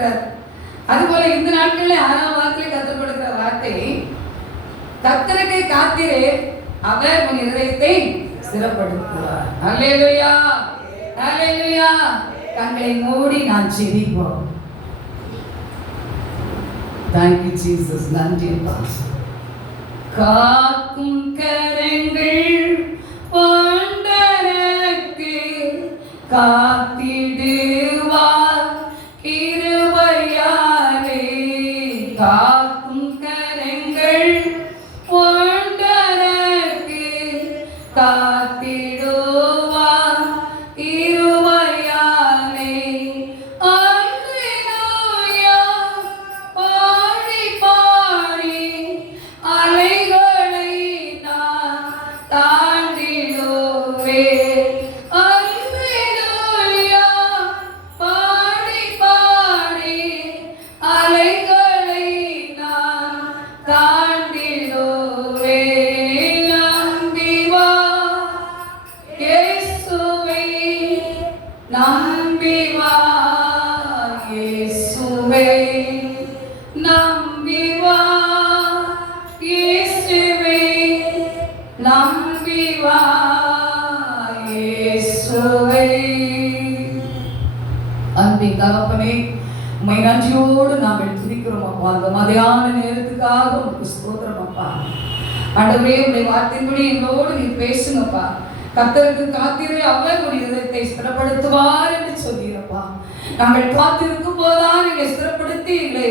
கொடுக்கிறார். அதுபோல இந்த நாட்களில் 6ஆம் வாரத்தில் கர்த்தர் கொடுக்கிற வார்த்தை, கர்த்தருக்கு காத்திரே, அவர் உன் இதயத்தை ஸ்திரப்படுத்துவார். அல்லேலூயா, அல்லேலூயா. கண்களை மூடி நான் ஜெபிப்போம். Thank you Jesus. நன்றி அப்பா. காக்கும் கரங்கள் ஆண்டவருக்கு காத்திடுவார் கிருபையாலே. காக்கும் கரங்கள் ஆண்டவருக்கு காத்திடுவார் கிருபையாலே. அல்லேலூயா. பாடி பாடி அலைகளை நான் தாண்டிடுவேன். அல்லேலூயா. பாடி பாடி அலைகளை நான் தாண்டிடுவேன். நம்பி வா இயேசுவே, நம்பி வா இயேசுவே, நம்பி வா இயேசுவே, நம்பி வா இயேசுவே. அன்பின் தகப்பனே, உம்மை நன்றியோடு நாங்கள் துதிக்கிறோம் அப்பா. அந்த மதியான நேரத்துக்காக உமக்கு ஸ்தோத்திரம் அப்பா. ஆண்டவரே, உம்முடைய வார்த்தையின்படி எங்களோடு நீர் பேசுங்கப்பா. கர்த்தருக்கு காத்திரு, அவர் உன் இதயத்தை ஸ்திரப்படுத்துவார் என்று சொல்கிறப்பா. நாங்கள் காத்திருக்கும் போதுதான் நீங்க ஸ்திரப்படுத்தி எங்களை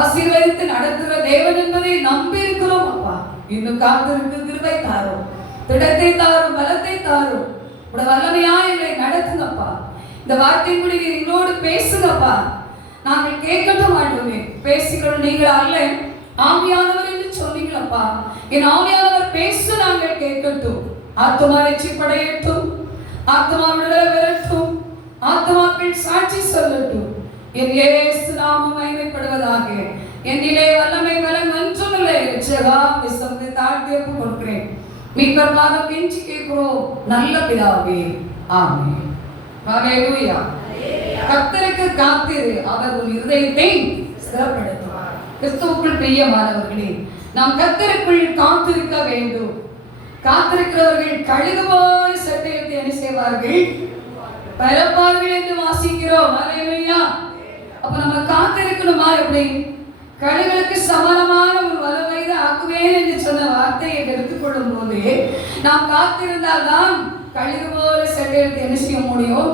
ஆசீர்வதித்து நடத்துகிற தேவன் என்பதை நம்பி இருக்கிறோம் அப்பா. இன்னும் காத்திருக்கு கிருபை தாரும், திடத்தை தாரும், பலத்தை தாரும். உடைய வல்லமையா எங்களை நடத்துங்கப்பா. இந்த வார்த்தையின்படி நீர் எங்களோடு பேசுங்கப்பா. நாங்கள் கேட்கட்டும் ஆண்டவரே. பேசுகிறோம் நீங்கள் அல்ல, ஆவியானவர் என்று சொன்னீங்களப்பா. என் ஆவியானவர் பேச நாங்கள் கேட்கட்டும். ஆத்மா ரட்சிப்படையட்டும், ஆத்மா விடுதலை பெறட்டும், ஆத்மாக்கள் சாட்சி சொல்லட்டும். என் இயேசு நாமம் மகிமைப்படுவதாக. என்னிலே வல்லமை பலம் ஒன்றுமில்லை. ரட்சகா, விசுவாசத்தை தாழ்த்தி ஒப்புக் கொடுக்கிறேன். மீட்பர் பாதம் கெஞ்சி கேட்கிறோம் நல்ல பிதாவே, ஆமென். ஹல்லேலூயா. கர்த்தருக்கு காத்திரு, அவர் உன் இதயத்தை ஸ்திரப்படுத்துவார். கிறிஸ்துவுக்குள் பிரியமானவர்களே, நாம் கர்த்தருக்குள் காத்திருக்க வேண்டும். காத்திருக்கிறவர்கள் கழுகு போல சட்டையத்தை என்ன செய்வார்கள்? பரப்பார்கள் என்று வாசிக்கிறோம். ஹல்லேலூயா. அப்ப நம்ம காத்திருக்கணுமா? எப்படி? கழுகுகளுக்கு சமானமான ஒரு வல்லமையை ஆக்குவேன் என்று சொன்ன வார்த்தையை எடுத்துக்கொள்ளும் போது நாம் காத்திருந்தால் தான் கழுகு போல சட்டையத்தை என்ன செய்ய முடியும்?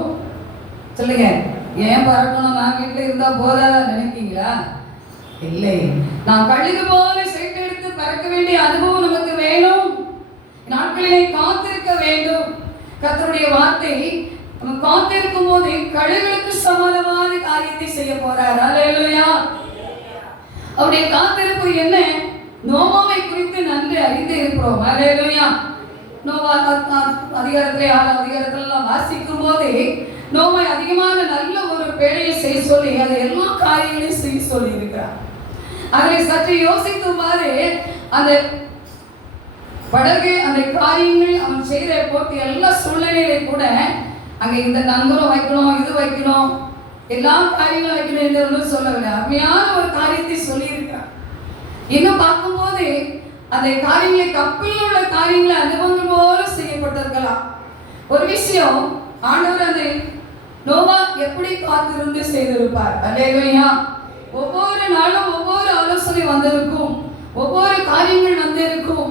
சொல்லுங்க. ஏன் பறக்கணும்? நான் வீட்டில் இருந்தா போதாதா நினைப்பீங்களா? இல்லை. நாம் கழுகு போல சட்டை எடுத்து பறக்க வேண்டிய அனுபவம் நமக்கு வேணும். நாட்களிலே காத்திருக்க வேண்டும். கர்த்தருடைய வார்த்தை நம்ம காத்திருக்கும் போது கழுகுகளுக்கு சமானமான காரியத்தை செய்ய போறார். அல்லேலூயா. அவருடைய காத்திருப்பு என்ன? நோவாவை குறித்து நன்கு அறிந்து இருக்கிறோம். அல்லேலூயா. நோவா அதிகாரத்திலே 6ஆம் அதிகாரத்திலெல்லாம் வாசிக்கும் போதே நோவை அதிகமான நல்ல ஒரு பேழையை செய்ய சொல்லி அதை எல்லா காரியங்களையும் செய்ய சொல்லி இருக்கிறார். அதை சற்று யோசிக்குமாறு அந்த படகு, அந்த காரியங்கள் அவன் செய்த போட்டு எல்லா சூழ்நிலையிலே கூட அங்கே இந்த நங்கரம் வைக்கணும், இது வைக்கணும், எல்லா காரியங்களும் வைக்கணும் என்று சொல்லவில்லை. அருமையான ஒரு காரியத்தை சொல்லி இருக்கிறார். இன்னும் பார்க்கும்போது அந்த காரியங்களை, கப்பலில் உள்ள காரியங்களை அனுபவங்கள் போல செய்யப்பட்டிருக்கலாம். ஒரு விஷயம், ஆண்டவர் அந்த நோவா எப்படி காத்திருந்து செய்திருப்பார். அல்லேலூயா. ஒவ்வொரு நாளும் ஒவ்வொரு ஆலோசனை வந்திருக்கும், ஒவ்வொரு காரியங்கள் வந்திருக்கும்.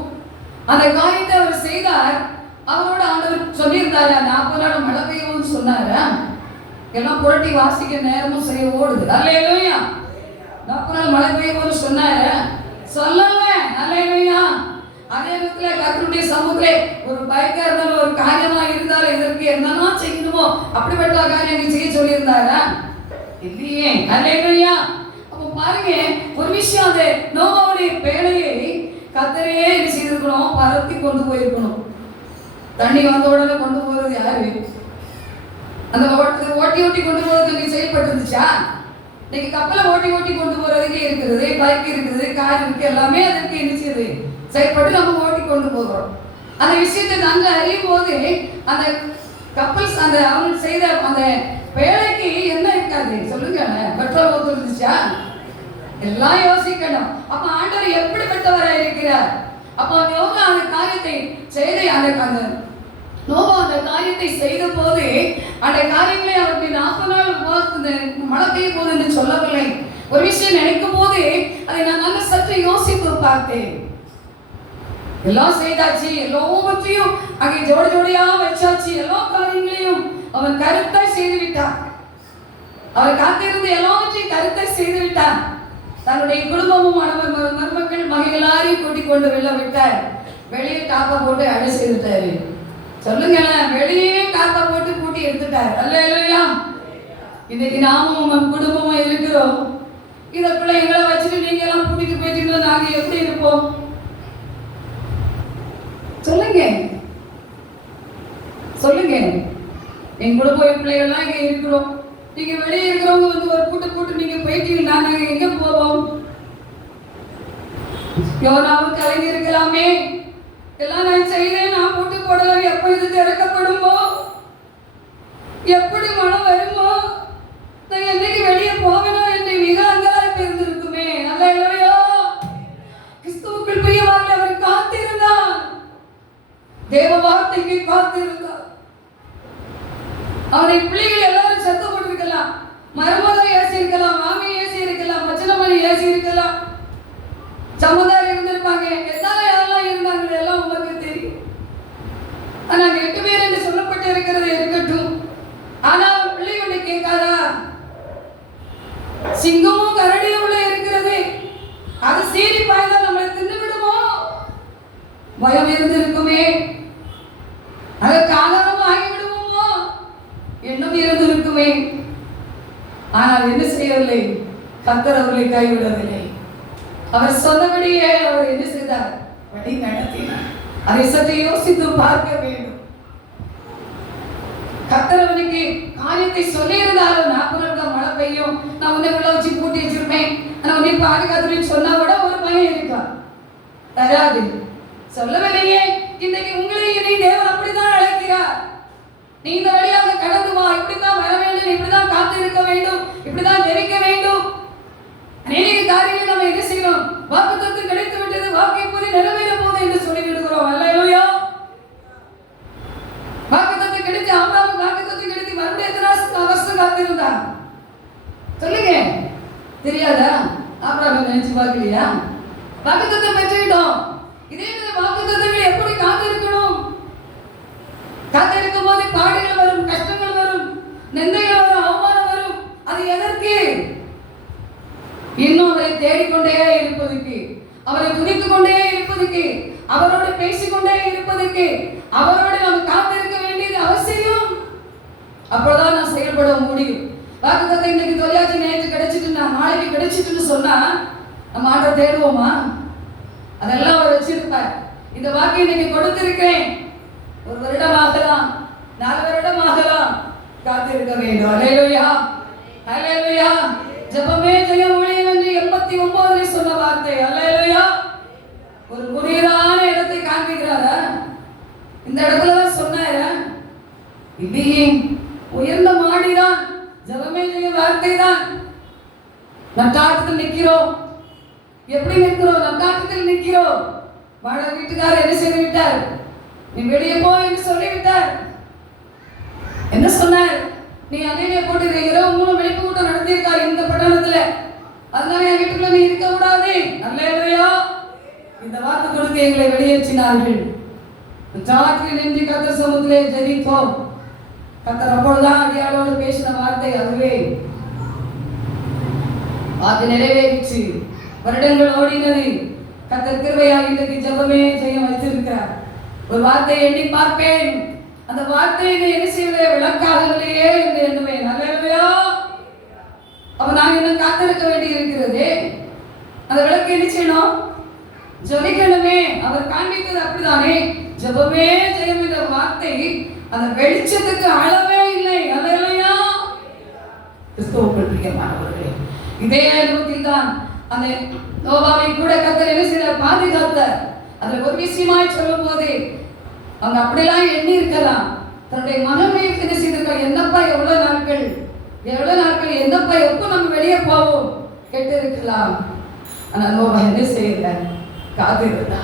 அந்த காரியத்தை அவர் செய்தார். அவரோட ஆண்டவர் சொல்லியிருந்தாரா 40 நாள் மழை பெய்யும்னு சொன்னாரா? எல்லாம் புரட்டி வாசிக்க நேரமும் செய்ய ஓடுது. அல்லேலூயா. 40 நாள் மழை பெய்யும்னு சொன்னாரா? சொல்லல. அல்லேலூயா. அதே நேரத்துல கர்த்தருடைய சமூகத்திலே ஒரு பயங்கர இருந்தாலும், ஒரு காரியமா இருந்தாலும், இதற்கு என்னன்னா செய்யணுமோ அப்படிப்பட்ட காரியம் செய்ய சொல்லியிருந்தாரா? இல்லையே. அல்லேலூயா. அப்போ பாருங்க, ஒரு விஷயம், அந்த நோவாவுடைய பேழையை கர்த்தரே என்ன செய்திருக்கணும்? பரத்தி கொண்டு போயிருக்கணும். தண்ணி வந்த உடனே கொண்டு போறது யாரு? அந்த ஓட்டி ஓட்டி கொண்டு போறதுக்கு செயல்பட்டுருந்துச்சா? இன்னைக்கு கப்பலை ஓட்டி ஓட்டி கொண்டு போறதுக்கு இருக்குது, பைக் இருக்குது, கார் இருக்கு, எல்லாமே அதற்கு என்ன செய்யுது? செயல்பட்டு நம்ம ஓட்டி கொண்டு போகிறோம். அந்த விஷயத்தை நாங்கள் அறியும் போது அந்த கப்பல்ஸ், அந்த அவன் செய்த அந்த வேலைக்கு என்ன இருக்காது சொல்லுங்க, பெட்ரோல் ஊத்து இருந்துச்சா? எல்லாம் யோசிக்கணும். அப்ப ஆண்டவர் எப்படிப்பட்டவராக இருக்கிறார்? அப்போ யோகா அந்த காரியத்தை செய்த அந்த நோவா அந்த காரியத்தை செய்த போது அந்த காரியங்களை அவருக்கு 40 நாள் மழை பெய்ய போது என்று சொல்லவில்லை. ஒரு விஷயம் நினைக்கும் போது அதை நான் நல்ல சற்று யோசித்து பார்த்தேன். எல்லாம் செய்தாச்சு, எல்லாவற்றையும் அங்கே ஜோடி ஜோடியா வச்சாச்சு, எல்லா காரியங்களையும் அவன் கருத்தாய் செய்து விட்டான். அவர் காத்திருந்து எல்லாவற்றையும் கருத்தாய் செய்து விட்டான். தன்னுடைய குடும்பமும் மருமக்கள் மகிழாரையும் கூட்டிக் கொண்டு வெளில விட்டார். வெளியே காப்பா போட்டு அடை செய்துட்டாரு. சொல்லுங்களேன், வெளியே காப்பா போட்டு பூட்டி எடுத்துட்டார். அல்லேலூயா. இன்னைக்கு நாமும் நம் குடும்பமும் இருக்கிறோம். இதற்குள்ள எங்களை வச்சுட்டு நீங்க எல்லாம் கூட்டிட்டு போயிட்டீங்கன்னா நாங்க எப்படி இருப்போம்? சொல்லுங்க சொல்லுங்க. என் குடும்ப பிள்ளைகள்லாம் இங்க இருக்கிறோம். நீங்க வெளியே இருக்கிறவங்க வந்து ஒரு கூட்டு கூட்டு நீங்க போயிட்டீங்கன்னா நாங்க எங்க போவோம்? யோனாவும் கலங்கி இருக்கலாமே, எல்லாம் நான் செய்தேன், நான் போட்டு போடலாம், எப்ப இது திறக்கப்படுமோ, எப்படி மனம் வருமோ, நான் என்னைக்கு வெளியே போகணும் என்று மிக அங்கலாய்ப்பு இருந்திருக்குமே. அல்லேலூயா. கிறிஸ்துவுக்குள் பிரியமானவர்களே, அவர் காத்திருந்தார். தேவ வார்த்தைக்கு காத்திருந்தார். அவனை பிள்ளைகள் எல்லாரும் சத்தம் போட்டிருக்கலாம், மருமகளை ஏசி இருக்கலாம், மாமி ஏசி இருக்கலாம், மச்சனமணி ஏசி இருக்கலாம், சமுதாயம் இருந்திருப்பாங்க, யாரெல்லாம் இருந்தாங்க எல்லாம் உங்களுக்கு தெரியும். ஆனா 8 பேர் என்று சொல்லப்பட்டு இருக்கிறது இருக்கட்டும். ஆனால் பிள்ளைகளை கேட்காதா? சிங்கமும் கரடியும் உள்ள இருக்கிறது, அது சீறி பாய்ந்தால் நம்மளை தின்னு விடுமோ? பயம் இருந்திருக்குமே, அதற்கு ஆதாரமும் ஆகிவிடுவோமோ எண்ணம் இருந்திருக்குமே. ஆனால் என்ன செய்யவில்லை? கர்த்தர் அவர்களை கைவிடவில்லை. அவர் சொன்னபடியே அவர் என்ன செய்தார்? வழி நடத்தினார். அதை சற்று யோசித்து பார்க்க வேண்டும். கர்த்தர் அவனுக்கு காரியத்தை சொல்லி இருந்தாலும் 40 நாள் மழை பெய்யும், நான் உன்னை உள்ள வச்சு பூட்டி வச்சிருப்பேன், நான் உன்னை பாதுகாத்துன்னு சொன்னா விட ஒரு பையன் இருக்கான். தராது சொல்லவில்லையே. இன்னைக்கு உங்களை என்னை தேவன் அப்படித்தான் அழைக்கிறார். நீ இந்த வழியாக கடந்து வா, இப்படித்தான் வர வேண்டும், இப்படிதான் காத்து இருக்க வேண்டும், இப்படிதான் ஜெபிக்க வேண்டும். அநேக காரியங்கள் நம்ம என்ன செய்யணும்? வாக்குத்தத்தம் கிடைத்து விட்டது, வாக்கு இப்போது நிறைவேற போகுது என்று சொல்லி விடுகிறோம். அல்லேலூயா. வாக்குத்தத்தம் கிடைத்து ஆபிரகாம் வாக்குத்தத்தம் கிடைத்து மறுபடியும் எத்தனை வருஷம் காத்திருந்தான் சொல்லுங்க, தெரியாதா? ஆபிரகாம் நினைச்சு பார்க்கலையா? வாக்குத்தத்தம் பெற்றுவிட்டோம். இதே வாக்குத்தத்தங்கள் எப்படி காத்திருக்கணும்? காத்திருக்கும் போது பாடுகள் வரும், கஷ்டங்கள் வரும், நிந்தைகள் வரும், அவமானம் வரும். அது எதற்கு? இன்னும் அவரை தேடிக்கொண்டே இருப்பதற்கு, அவரை துதித்துக் கொண்டே இருப்பதற்கு, அவரோடு பேசிக்கொண்டே இருப்பதற்கு, அவரோடு நாம் காத்திருக்க வேண்டியது அவசியம். அப்பதான் நான் செயல்பட முடியும். வாக்குத்தத்தம் இன்னைக்கு தொலையாச்சு, நேற்று கிடைச்சிட்டு நாளைக்கு கிடைச்சிட்டுன்னு சொன்னா நம்ம ஆண்டை தேடுவோமா? அதெல்லாம் அவர் வச்சிருப்பார். இந்த வாக்கு இன்னைக்கு கொடுத்திருக்கிறேன், 1 வருடம் ஆகலாம், 4 வருடம் ஆகலாம், காத்திருக்க வேண்டும். அல்லேலூயா. அல்லேலூயா. ஜெபமே ஜெயம் ஊழியம் என்று 89 சொன்ன வார்த்தை. அல்லேலூயா. ஒரு புதியதான இடத்தை காண்பிக்கிறாரா? இந்த இடத்துல தான் சொன்னாரா? இல்லையே, உயர்ந்த மாடிதான், ஜெபமே ஜெயம் வார்த்தை தான். நட்டாட்டத்தில் நிற்கிறோம். எப்படி நிற்கிறோம்? நட்டாட்டத்தில் நிற்கிறோம். வாழ வீட்டுக்காரர் என்ன செய்து விட்டார்? நீ வெளியே போ என்று சொல்லிவிட்டார். என்ன சொன்னார்? நீ அன்னையிலே போட்டு இரவு 3 வெளிப்பு கூட்டம் நடத்தியிருக்கார் இந்த பட்டணத்துல, அதனால என் வீட்டுக்குள்ள நீ இருக்க கூடாது. அல்லேலூயா. இந்த வாக்கு கொடுத்து எங்களை வெளியேற்றினார்கள். ராத்திரி நின்று கர்த்தர் சமூகத்திலே ஜெபித்தோம். கர்த்தர் அப்பொழுதுதான் அடியாளோடு பேசின வார்த்தை அதுவே. வாக்கு நிறைவேறிச்சு, வருடங்கள் ஓடினது. கர்த்தர் கிருபையால் இன்றைக்கு ஜெபமே ஜெயம் வைத்திருக்கிறார். ஒரு வார்த்தையை எண்ணி பார்ப்பேன், அந்த வார்த்தையை என்ன செய்வதே விளக்காகவில்லையே என்று எண்ணுவேன். அல்லேலூயா. அப்ப நான் இன்னும் காத்திருக்க வேண்டி இருக்கிறது. அந்த விளக்கு என்ன செய்யணும்? ஜெபிக்கணுமே. அவர் காண்பித்தது அப்படித்தானே. ஜெபமே ஜெயம் என்ற வார்த்தை அந்த வெளிச்சத்துக்கு அளவே இல்லை. அல்லேலூயா. கிறிஸ்துவுக்குள் பிரியமானவர்களே, இதே அனுபவத்தில் தான் அந்த நோவாவை கூட கர்த்தர் என்ன செய்தார்? பாதுகாத்தார். அதுல ஒரு விஷயமாய் சொல்லும் போது அவங்க அப்படிலாம் எண்ணி இருக்கலாம். தன்னுடைய மகனை என்ன செய்திருக்காங்க? என்னப்பா எவ்வளவு நாட்கள் எவ்வளவு நாட்கள் என்னப்பா எப்போ நம்ம வெளியே போவோம் கேட்டு இருக்கலாம். ஆனால் நோவா என்ன செய்யல? காத்திருந்தா,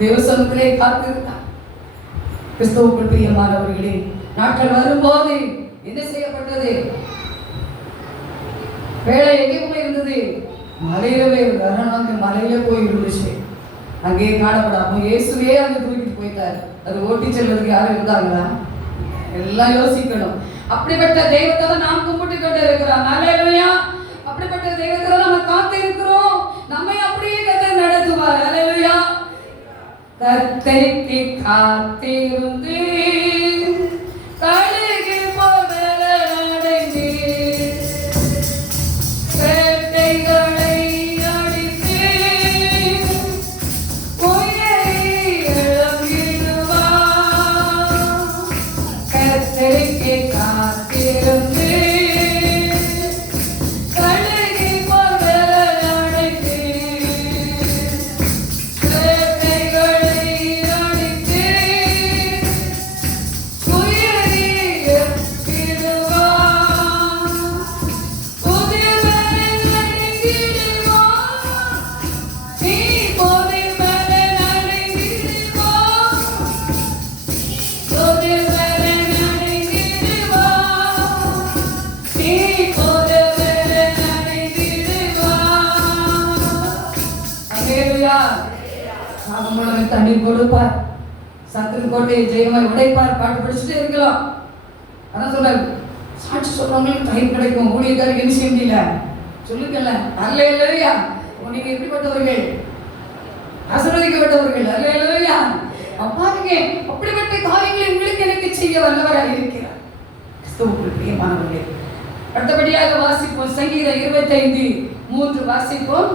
தேவசனத்திலே காத்திருந்தா. கிறிஸ்துவுக்குள் பிரியமானவர்களே, நாட்கள் வரும்போது என்ன செய்யப்பட்டது? வேலை எங்கே போய் இருந்தது? மலையிலவே இருந்தார். அந்த மலையில போய் இருந்துச்சு. அங்கே காணப்படாம இயேசுவே அங்கே தூக்கிட்டு போயிட்டார். அது ஓட்டி செல்வதற்கு யாரும் இருந்தாங்களா? எல்லாம் யோசிக்கணும். அப்படிப்பட்ட தெய்வத்தை தான் நாம் கும்பிட்டு கொண்டு இருக்கிறோம். அல்லேலூயா. அப்படிப்பட்ட தெய்வத்தை தான் நம்ம காத்து இருக்கிறோம். நம்மை அப்படியே கர்த்தர் நடத்துவார். அல்லேலூயா. கர்த்தருக்கு காத்திருந்து கழுகு போல நடந்து வேட்டைகளை அடித்து உயிரை இழந்திடுவார். கர்த்தருக்கு காத்திருந்து கழுகு போல நடந்து வேட்டைகளை அடித்து உயிரை இழந்திடுவார். புதிர் மேலே நடந்திடுவார். நீ புதிர் மேலே நடந்திடுவார். புதிர் மேலே நடந்திடுவார். நீ புதிர் மேலே நடந்திடுவார். அல்லேலூயா. சாகம் முழுவதும் தண்ணீர் கொடுப்பார். சத்துரு கோட்டையை ஜெயமாய் உடைப்பார். பாட்டு படிச்சுட்டே இருக்கலாம். அதான் சொன்னார், சாட்சி சொல்றவங்களுக்கு டைம் கிடைக்கும். ஊழியக்காரருக்கு என்ன செய்ய முடியல? சொல்லுங்கல்ல. அல்லேலூயா. நீங்க எப்படிப்பட்டவர்கள்? ஆசீர்வதிக்கப்பட்டவர்கள். அல்லேலூயா. பாருங்க, அப்படிப்பட்ட காரியங்களை உங்களுக்கு எனக்கு செய்ய வல்லவராக இருக்கிறார். கிறிஸ்துவுக்குள் பிரியமானவர்களே, அடுத்தபடியாக வாசிப்போம். சங்கீதம் 25:3 வாசிப்போம்.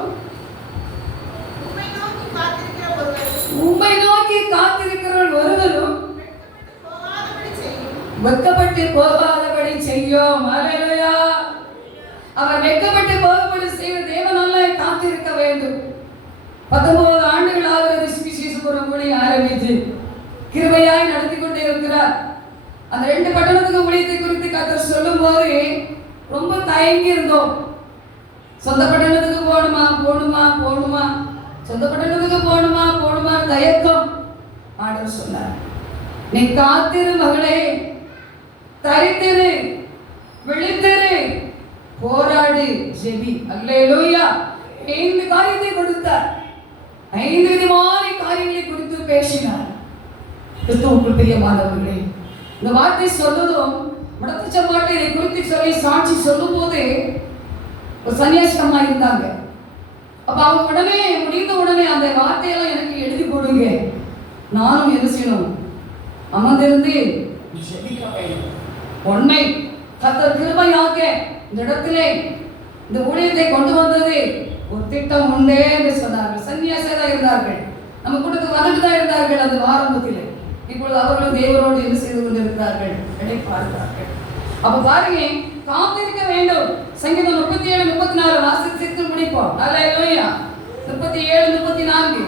உம்மை நோக்கி காத்திருக்கிற ஒருவரும் உம்மை நோக்கி காத்திருக்கிற ஒருவரும் வெட்கப்பட்டு போகாதபடி வெட்கப்பட்டு போகாதபடி செய்யும். செய்யும். அல்லேலூயா. அவர் வெட்கப்பட்டு போகாதபடி செய்ய தேவனால காத்திருக்க வேண்டும். 19 ஆண்டுகளாக சுவிசேஷபுரம் ஊழியம் ஆரம்பித்து கிருபையாய் நடத்தி கொண்டே இருக்கிறார். அந்த 2 பட்டணத்துக்கு ஊழியத்தை குறித்து கர்த்தர் சொல்லும் போது ரொம்ப தயங்கி இருந்தோம். சொந்த பட்டணத்துக்கு போகணுமா போகணுமா போகணுமா, சொந்த பட்டணத்துக்கு போகணுமா போகணுமா தயக்கம். ஆண்டவர் சொன்னார், நீ காத்திரு மகளே, தரித்திரு, விழித்திரு, போராடு, ஜெபி. அல்லேலூயா. 5 காரியத்தை கொடுத்தார். 5 விதமான காரியங்களை குறித்து பேசினார். கிறிஸ்துவுக்குள் பிரியமானவர்களே, இந்த வார்த்தை சொல்லுதும் முடத்தச்ச மாட்டை இதை குறித்து சொல்லி சாட்சி சொல்லும் போது ஒரு சன்னியாசி அம்மா இருந்தாங்க. அப்ப அவங்க உடனே முடிந்த உடனே அந்த வார்த்தையெல்லாம் எனக்கு எழுதி போடுங்க, நானும் என்ன செய்யணும்? அமர்ந்திருந்து ஜெபிக்க வேண்டும். உண்மை கர்த்தர் கிருபையாக இந்த இடத்திலே இந்த ஊழியத்தை கொண்டு வந்தது ஒரு திட்டம் உண்டே என்று சொன்னார்கள். சன்னியாசியாக இருந்தார்கள், நம்ம கூட்டத்துக்கு வந்துட்டு தான் இருந்தார்கள் அந்த ஆரம்பத்தில். இப்பொழுது அவர்களும் தேவனோடு என்ன செய்து கொண்டிருக்கிறார்கள்? இணைப்பார்கள். அப்ப பாருங்க, காத்திருக்க வேண்டும். சங்கீதம் 37:34 வாசித்து முடிப்போம். அல்லேலூயா. 37:34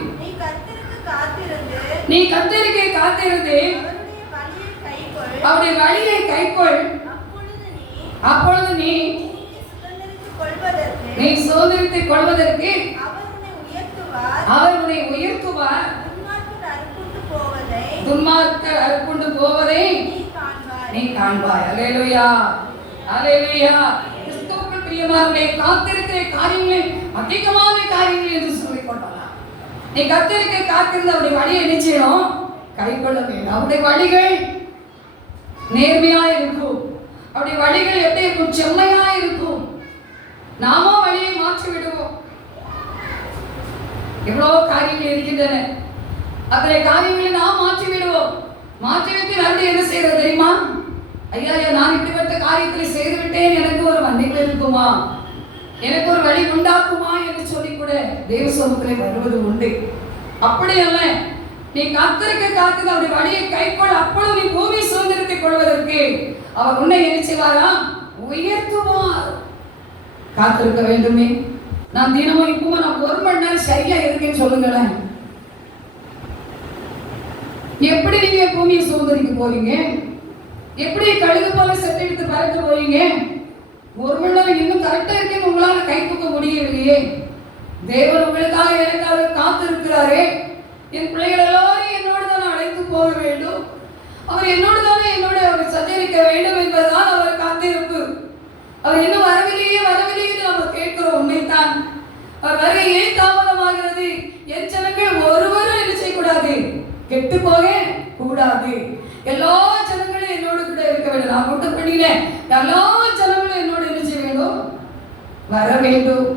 நீ கர்த்தருக்கு காத்திருந்து அவருடைய வழியை கைக்கொள். அப்பொழுது நீ சுதந்திரித்துக் கொள்வதற்கு அவர் உன்னை உயர்த்துவார். துன்மார்க்கர் அறுப்புண்டு போவதை நீ காண்பாய். அல்லேலூயா. அல்லேலூயா. கிறிஸ்துவுக்குள் பிரியமானவர்களே, காத்திருக்கிற காரியங்களை அதிகமான காரியங்கள் என்று சொல்லிக் கொள்ளலாம். நீ கர்த்தருக்கு காத்திருந்து அவருடைய வழியை என்ன செய்யணும்? கைக்கொள்ள வேண்டும். அவருடைய வழிகள் நேர்மையா இருக்கும். அவருடைய வழிகள் எப்படி இருக்கும்? செம்மையா இருக்கும். நாமோ வழியை மாற்றி விடுவோம். எவ்வளவு காரியங்கள் இருக்கின்றன, அத்தனை காரியங்களை நாம் மாற்றி விடுவோம். மாற்றிவிட்டு நன்றி என்ன செய்யறது தெரியுமா? ஐயா, நான் இப்படிப்பட்ட காரியத்தில் செய்து விட்டேன், எனக்கு ஒரு மன்னிப்பு இருக்குமா, எனக்கு ஒரு வழி உண்டாக்குமா என்று சொல்லி கூட தேவ சமூகத்தில் வருவது உண்டு. அப்படி அல்ல, நீ கர்த்தருக்கு காத்து அவருடைய வழியை கைக்கொள். அப்பொழுது நீ பூமி சுதந்திரத்தை கொள்வதற்கு அவர் உன்னை என்ன செய்வாரா? உயர்த்துவார். காத்திருக்க வேண்டுமே. நான் தினமும் இப்போ நான் 1 மணி நேரம் சரியா இருக்கேன்னு சொல்லுங்களேன். எப்படி நீங்க பூமியை சுதந்திரிக்க போறீங்க? எப்படி கழுகு போல செட்டெடுத்து பறக்க போறீங்க? ஒரு மணி நேரம் இன்னும் கரெக்டா இருக்கேன்னு உங்களால கை தூக்க முடியவில்லையே. தேவன் உங்களுக்காக எனக்காக காத்திருக்கிறாரே. என் பிள்ளைகள் எல்லாரும் என்னோடு தான் அழைத்து போக வேண்டும், அவர் என்னோடு தானே அவர் சஞ்சரிக்க வேண்டும் என்பதுதான் அவர் காத்திருப்பு. அவர் இன்னும் வரவில்லையே என்று நம்ம கேட்கிறோம். உண்மைத்தான், அவர் வருகை ஏன் தாமதமாகிறது? என் ஜனங்கள் ஒருவரும் என்ன செய்யக்கூடாது, கெட்டு போக கூடாது. எல்லா ஜனங்களும் என்னோடு கூட இருக்க வேண்டும். நான் மட்டும் பண்ணினேன், எல்லா ஜனங்களும் என்னோடு என்ன செய்ய வேண்டும், வர வேண்டும்.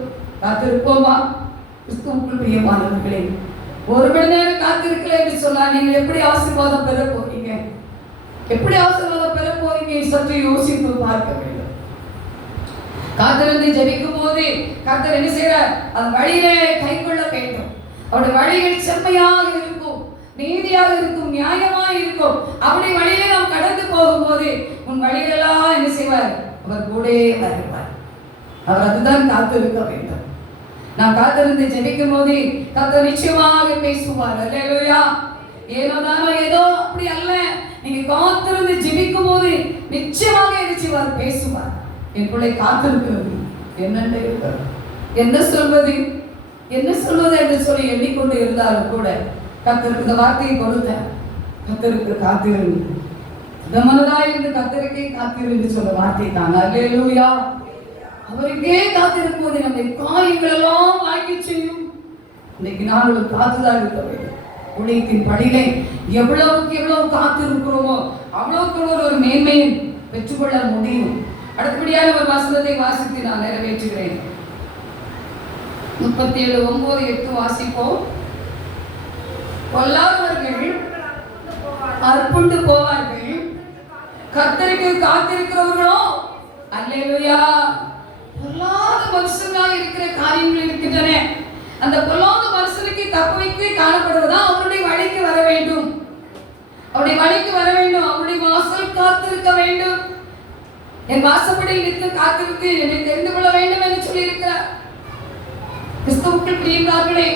காத்திருப்போமா? கிறிஸ்துவுக்குள் பிரியமானவர்களே, ஒரு மணி நேரம் காத்திருக்கல என்று சொன்னா நீங்கள் எப்படி ஆசீர்வாதம் பெற போறீங்க? எப்படி ஆசீர்வாதம் பெற போறீங்க? சற்று யோசித்து பார்க்க வேண்டும். காத்திருந்து ஜெபிக்கும் போது கர்த்தர் என்ன செய்கிறார்? அந்த வழியிலே கை கொள்ள வேண்டும். அவருடைய வழிகள் செம்மையாக இருக்கும், நீதியாக இருக்கும், நியாயமாக இருக்கும். அப்படி வழியிலே நாம் கடந்து போகும்போது உன் வழிகளெல்லாம் என்ன செய்வார்? அவர் கூடவே வருவார். அவர் அதுதான் காத்திருக்க வேண்டும். நாம் காத்திருந்து ஜெபிக்கும் போது கர்த்தர் நிச்சயமாக பேசுவார். அல்லேலூயா. ஏதோ அப்படி அல்ல, நீங்க காத்திருந்து ஜெபிக்கும் போது நிச்சயமாக என்ன செய்வார்? பேசுவார். என் பிள்ளை காத்திருக்கிறது, என்ன சொல்வது என்று சொல்லி எண்ணிக்கொண்டு இருந்தாலும் கூட கர்த்தருக்கு இந்த வார்த்தையை கொடுத்தேன். கர்த்தருக்கு காத்திருந்து மனதாயிருந்து கர்த்தருக்கே காத்திருந்து சொல்ல வார்த்தை தான். அல்லேலூயா. அவருக்கே காத்திருக்கும் போது நம்ம காரியங்கள் எல்லாம் வாய்க்கு செய்யும். இன்னைக்கு நாங்களும் காத்துதான் இருக்க வேண்டும். உலகத்தின் படியிலே எவ்வளவுக்கு எவ்வளவு காத்திருக்கிறோமோ அவ்வளவுக்கு ஒரு மேன்மையை பெற்றுக்கொள்ள முடியும். அடுத்தபடியான ஒரு வசனத்தை வாசித்து நான் நிறைவேற்றுகிறேன். 37:9-8 வாசிப்போம். பொல்லாதவர்கள் அற்புண்டு போவார்கள், கர்த்தருக்கு காத்திருக்கிறவர்களோ அல்லேலூயா. பொல்லாத மனுஷனாக இருக்கிற காரியங்கள் இருக்கின்றன. அந்த பொல்லாத மனுஷனுக்கு தப்புவித்து காணப்படுவதா அவருடைய வழிக்கு வர வேண்டும். அவருடைய வழிக்கு வர வேண்டும். அவருடைய வாசல் காத்திருக்க வேண்டும். என் வாசப்படியில் நின்று காத்திருக்கு என்னை தெரிந்து கொள்ள வேண்டும் என்று சொல்லி இருக்கிறார். கிறிஸ்துவுக்குள் பிரியமானவர்களே,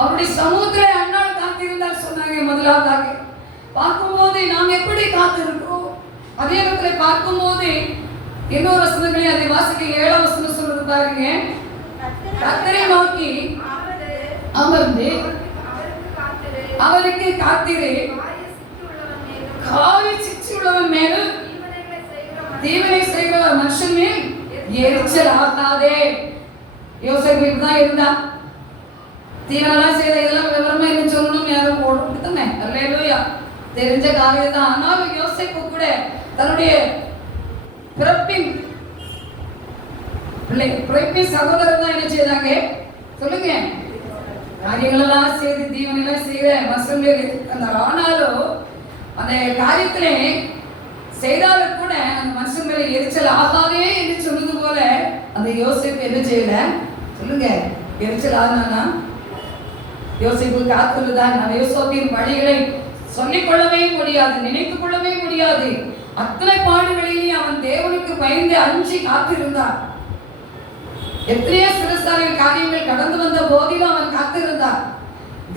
அவருடைய சமூகத்திலே அன்னாள் காத்திருந்தார் சொன்னாங்க. முதலாவதாக பார்க்கும்போது நாம் எப்படி காத்திருக்கிறோம், அதே இடத்துல பார்க்கும்போது இன்னொரு வசனங்களை அதை வாசிக்க 7ஆம் வசனம் சொல்றது பாருங்க. கர்த்தரை நோக்கி அமர்ந்து அவருக்கு காத்திரு, காவி சிச்சி உள்ளவன் மேலும் தீவனை செய்கிற மனுஷன் மேல் எரிச்சல் ஆகாதே. யோசேப்பு தான் இருந்தா தீவனெல்லாம் செய்த இதெல்லாம் விவரமா என்ன சொல்லணும் யாரும் போட்டுத்தானே. அல்லேலூயா. தெரிஞ்ச காரியம் தான். ஆனாலும் யோசேப்பு கூட தன்னுடைய பிறப்பின் சகோதரர் தான் என்ன செய்தாங்க சொல்லுங்க, காரியங்கள் எல்லாம் செய்து தீவனெல்லாம் செய்த மனுஷன் மேல் அந்த. ஆனாலும் அந்த காரியத்திலே செய்தாலும் கூட அந்த மனுஷன் மேல எரிச்சல் ஆகாதே என்று சொன்னது போல அந்த யோசேப்பு என்ன செய்யல சொல்லுங்க, எரிச்சல் ஆனானா? யோசேப்பு காத்துள்ளதான். அந்த யோசேப்பின் வழிகளை சொல்லிக் கொள்ளவே முடியாது, நினைத்துக் கொள்ளவே முடியாது. அத்தனை பாடுகளிலேயே அவன் தேவனுக்கு பயந்து அஞ்சி காத்திருந்தான். எத்தனையோ சிறசாரின் காரியங்கள் கடந்து வந்த போதிலும் அவன் காத்திருந்தான்.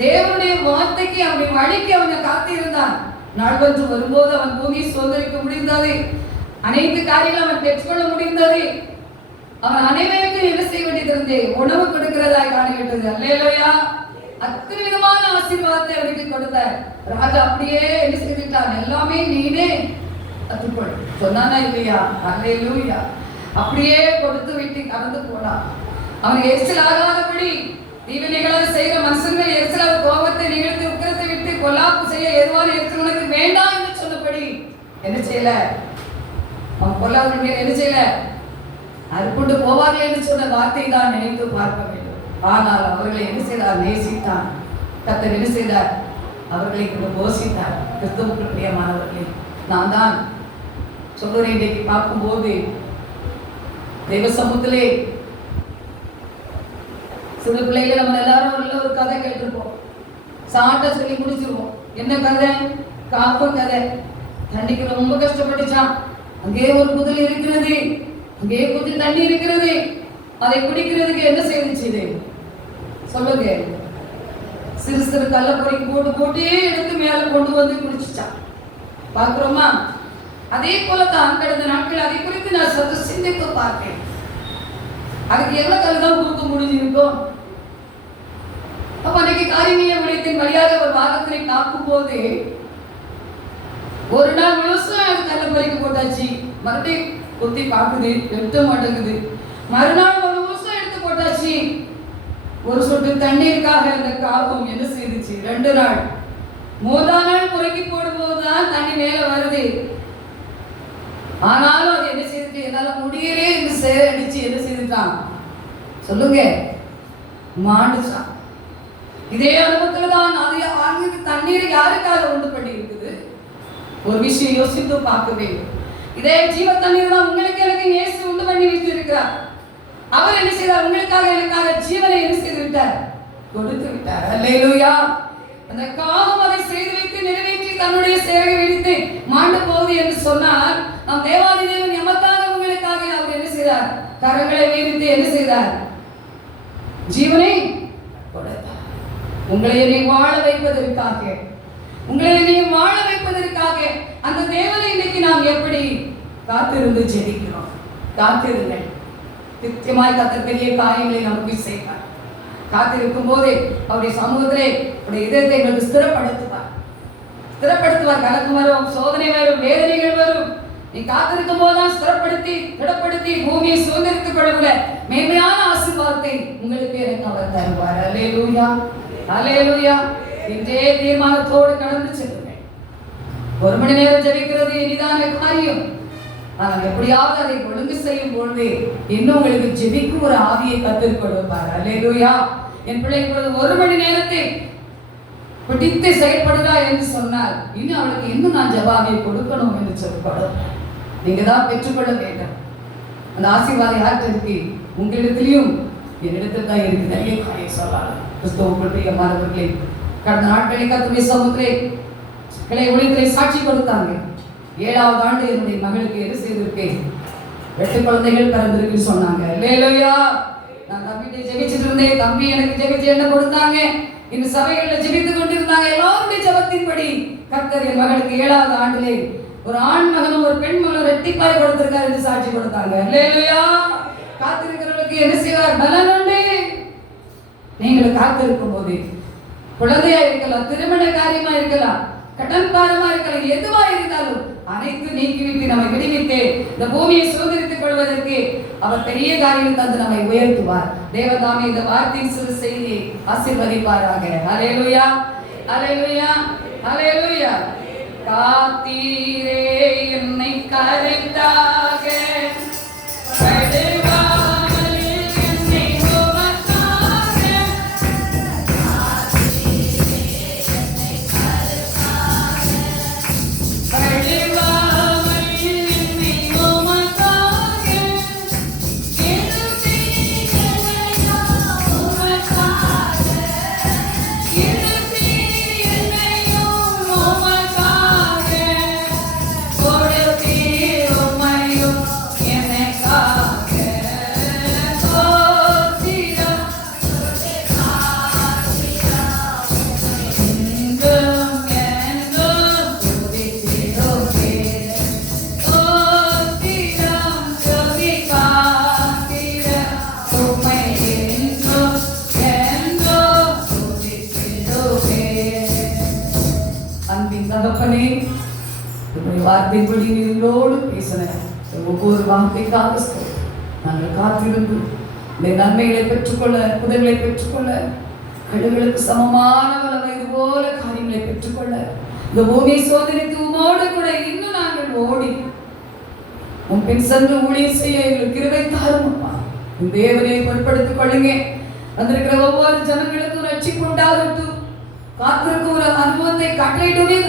தேவனுடைய வார்த்தைக்கு அவனுடைய வழிக்கு அவனை காத்திருந்தான். நாள் ஒன்று வரும்போது அவன் பூமியை சுதந்திரிக்க முடிந்தது. அனைத்து காரியங்களும் அவன் பெற்றுக்கொள்ள முடிந்தது. அவன் அனைவருக்கும் என்ன செய்ய வேண்டியது? உணவு கொடுக்கிறதாய் காணப்பட்டது. அல்லேலூயா. அத்தனை விதமான ஆசீர்வாதத்தை அவனுக்கு கொடுத்தார். ராஜா அப்படியே என்ன செய்துட்டான்? எல்லாமே நீனே கற்றுக்கொள் சொன்னானா இல்லையா? அல்லேலூயா. அப்படியே கொடுத்து விட்டு கடந்து போனான். அவன் எரிச்சல் ஆகாதபடி தீவினைகளாக செய்கிற மனுஷங்கள் எரிச்சல் கோபத்தை நிகழ்த்தி உக்கிரத்தை விட்டு கொல்லாப்பு செய்ய எதுவான எரிச்சல் உனக்கு வேண்டாம் என்று சொன்னபடி என்ன செய்யல? அவன் கொல்லாதவர்கள் என்ன செய்யல? அறுப்புண்டு போவார்கள் என்று சொன்ன வார்த்தை தான் நினைத்து பார்க்க வேண்டும். ஆனால் அவர்களை என்ன செய்தார்? நேசித்தான். கர்த்தர் என்ன செய்தார்? அவர்களை போஷித்தார். கிறிஸ்துவுக்கு பிரியமானவர்களே, நான் தான் சொல்றேன். இன்றைக்கு பார்க்கும்போது தெய்வ சமூகத்திலே சில பிள்ளைகளை நம்ம எல்லாரும் ஒரு கதை கேட்டிருப்போம். சாட்டை சொல்லி முடிச்சிருவோம். என்ன கதை? காப்பன் கதை. தண்ணிக்கு ரொம்ப கஷ்டப்பட்டுச்சான். அங்கே ஒரு குதிரை இருக்கிறது, அங்கே கொஞ்சம் தண்ணி இருக்கிறது. அதை குடிக்கிறதுக்கு என்ன செய்துச்சு? இது சொல்லுங்க. சிறு சிறு கல்ல பொறிக்கு போட்டு போட்டே எடுத்து மேல கொண்டு வந்து குடிச்சுச்சான். பாக்குறோமா? அதே போலதான் கடந்த நாட்கள் அதை குறித்து நான் சற்று சிந்தித்து பார்த்தேன். அதுக்கு எவ்வளவு கல்தான் கொடுக்க முடிஞ்சிருக்கும். அப்ப அன்னைக்கு காரிமிய விடயத்தின் வழியாக ஒரு வாகனத்தை காக்கும் போது ஒரு நாள் முழுசும் அது கல்ல பறிக்க போட்டாச்சு. மறுபடியும் கொத்தி காக்குது, எடுத்த மாட்டேங்குது. மறுநாள் ஒரு முழுசும் எடுத்து போட்டாச்சு. ஒரு சொட்டு தண்ணீருக்காக அந்த காகம் என்ன செய்துச்சு? 2 நாள் 3ஆம் நாள் புறக்கி போடும்போதுதான் தண்ணி மேல வருது. ஆனாலும் அது என்ன செய்துட்டு, என்னால முடியலே என்று சேரடிச்சு என்ன செய்துட்டான் சொல்லுங்க, மாண்டுச்சான். இதே அனுபவத்துல தான் அது அங்கு தண்ணீர் யாருக்காக உண்டு பண்ணி இருக்குது? ஒரு விஷயம் யோசித்து பார்க்க வேண்டும். இதே ஜீவ தண்ணீர் தான் உங்களுக்கு எனக்கு இயேசு உண்டு பண்ணி வைத்திருக்கிறார். அவர் என்ன செய்தார்? உங்களுக்காக எனக்காக ஜீவனை என்ன செய்து விட்டார்? கொடுத்து விட்டார். அல்லேலூயா. அந்த காகம் அதை செய்து வைத்து நிறைவேற்றி தன்னுடைய சேவை விடுத்து மாண்டு போகுது என்று சொன்னார். நம் தேவாதி தேவன் எமக்காக உங்களுக்காக அவர் என்ன செய்தார்? கரங்களை விரித்து என்ன செய்தார்? ஜீவனை கொடுத்தார். உங்களை என்னை வாழ வைப்பதற்காக, உங்களை என்னை வாழ வைப்பதற்காக அந்த தேவனை இன்னைக்கு நாம் எப்படி காத்திருந்து ஜெபிக்கிறோம்? காத்திருங்கள். நிச்சயமாய் கர்த்தர் பெரிய காரியங்களை நமக்கு செய்வார். காத்திருக்கும் போதே அவருடைய சமூகத்திலே அவருடைய இதயத்தை எங்களுக்கு ஸ்திரப்படுத்துவார். கலக்கம் வரும், சோதனை வரும், வேதனைகள் வரும். நீ காத்திருக்கும் போதுதான் ஸ்திரப்படுத்தி திடப்படுத்தி பூமியை சுதந்திரித்துக் கொள்ளக்கூட மேன்மையான ஆசீர்வாதத்தை உங்களுக்கு எனக்கு அவர் தருவார். அல்லேலூயா, அல்லேலூயா. இன்றே தீர்மானத்தோடு கடந்து செல்லுங்கள். 1 மணி நேரம் ஜெபிக்கிறது எளிதான காரியம். ஆனால் எப்படியாவது அதை ஒழுங்கு செய்யும் பொழுது இன்னும் உங்களுக்கு ஜெபிக்கும் ஒரு ஆவியை கற்றுக் கொடுப்பார். அல்லேலூயா. என் பிள்ளை இப்பொழுது 1 மணி நேரத்தை பிடித்து செயல்படுகிறார் என்று சொன்னால் இன்னும் அவளுக்கு இன்னும் நான் ஜெபாவியை கொடுக்கணும் என்று சொல்லப்படும். நீங்க தான் பெற்றுக்கொள்ள வேண்டும். அந்த ஆசீர்வாதம் யார்கிட்ட இருக்கு? உங்களிடத்திலையும் என்னிடத்தில் தான் இருக்கு. நிறைய காரியம் சொல்லலாம். கிறிஸ்துவுக்குள் பிரியமானவர்களே, கடந்த நாட்களில் கர்த்தருடைய சமூகத்திலே கிளை ஊழியர்களை சாட்சி கொடுத்தாங்க. 7வது ஆண்டு என்னுடைய மகளுக்கு என்ன செய்திருக்கேன்? 8 குழந்தைகள் பிறந்திருக்குன்னு சொன்னாங்க. அல்லேலூயா. நான் தம்பிகிட்ட ஜெபிச்சுட்டு இருந்தேன். தம்பி எனக்கு ஜெபிச்சு என்ன கொடுத்தாங்க? இந்த சபைகளில் ஜெபித்து கொண்டிருந்தாங்க. எல்லாருடைய ஜெபத்தின்படி கர்த்தர் என் மகளுக்கு 7வது ஆண்டிலே ஒரு ஆண் மகனும் ஒரு பெண் மகனும் ரெட்டிப்பாய் கொடுத்திருக்காரு என்று சாட்சி கொடுத்தாங்க. அல்லேலூயா. காத்திருக்கிறவர்களுக்கு என்ன செய்வார்? பலன் உண்டு. நீங்கள் காத்திருக்கும் போது குழந்தையா இருக்கலாம், திருமண காரியமா இருக்கலாம், கடன் பாரமா இருக்கலாம், எதுவா இருந்தாலும் அனைத்து நீக்கிவிட்டு நம்மை விடுவித்து இந்த பூமியை சுதந்திரித்துக் கொள்வதற்கு அவர் பெரிய காரியம் தந்து நம்மை உயர்த்துவார். தேவதாமே இந்த வார்த்தையின் சிறு செய்தியை ஆசீர்வதிப்பாராக. அல்லேலூயா, அல்லேலூயா, அல்லேலூயா. காத்தீரே என்னை கருத்தாக வார்த்தைப்படி நீங்களோடு பேசின ஒவ்வொரு வார்த்தைக்காக நாங்கள் காத்திருந்து இந்த நன்மைகளை பெற்றுக்கொள்ள, புதல்களை பெற்றுக்கொள்ள, கடுகளுக்கு சமமான வயது போல காரியங்களை பெற்றுக்கொள்ள, இந்த பூமியை சோதனைக்கு உமோடு கூட இன்னும் நாங்கள் ஓடி உன் பின் சென்று ஊழியர் செய்ய எங்களுக்கு கிருபை தாரும். இந்த தேவனை பொருட்படுத்திக் கொள்ளுங்க. வந்திருக்கிற ஒவ்வொரு ஜனங்களுக்கும் ரட்சிப்பு உண்டாகட்டும். காத்திருக்கும் ஒரு அனுபவத்தை கட்டளையிடவே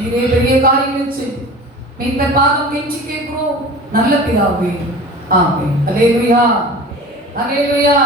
நீரே பெரிய காரியங்களை செய்யும். மீட்பர் பாதம் கெஞ்சி கேட்கிறோம் நல்ல பிதாவே. ஆமென். அல்லேலூயா, அல்லேலூயா.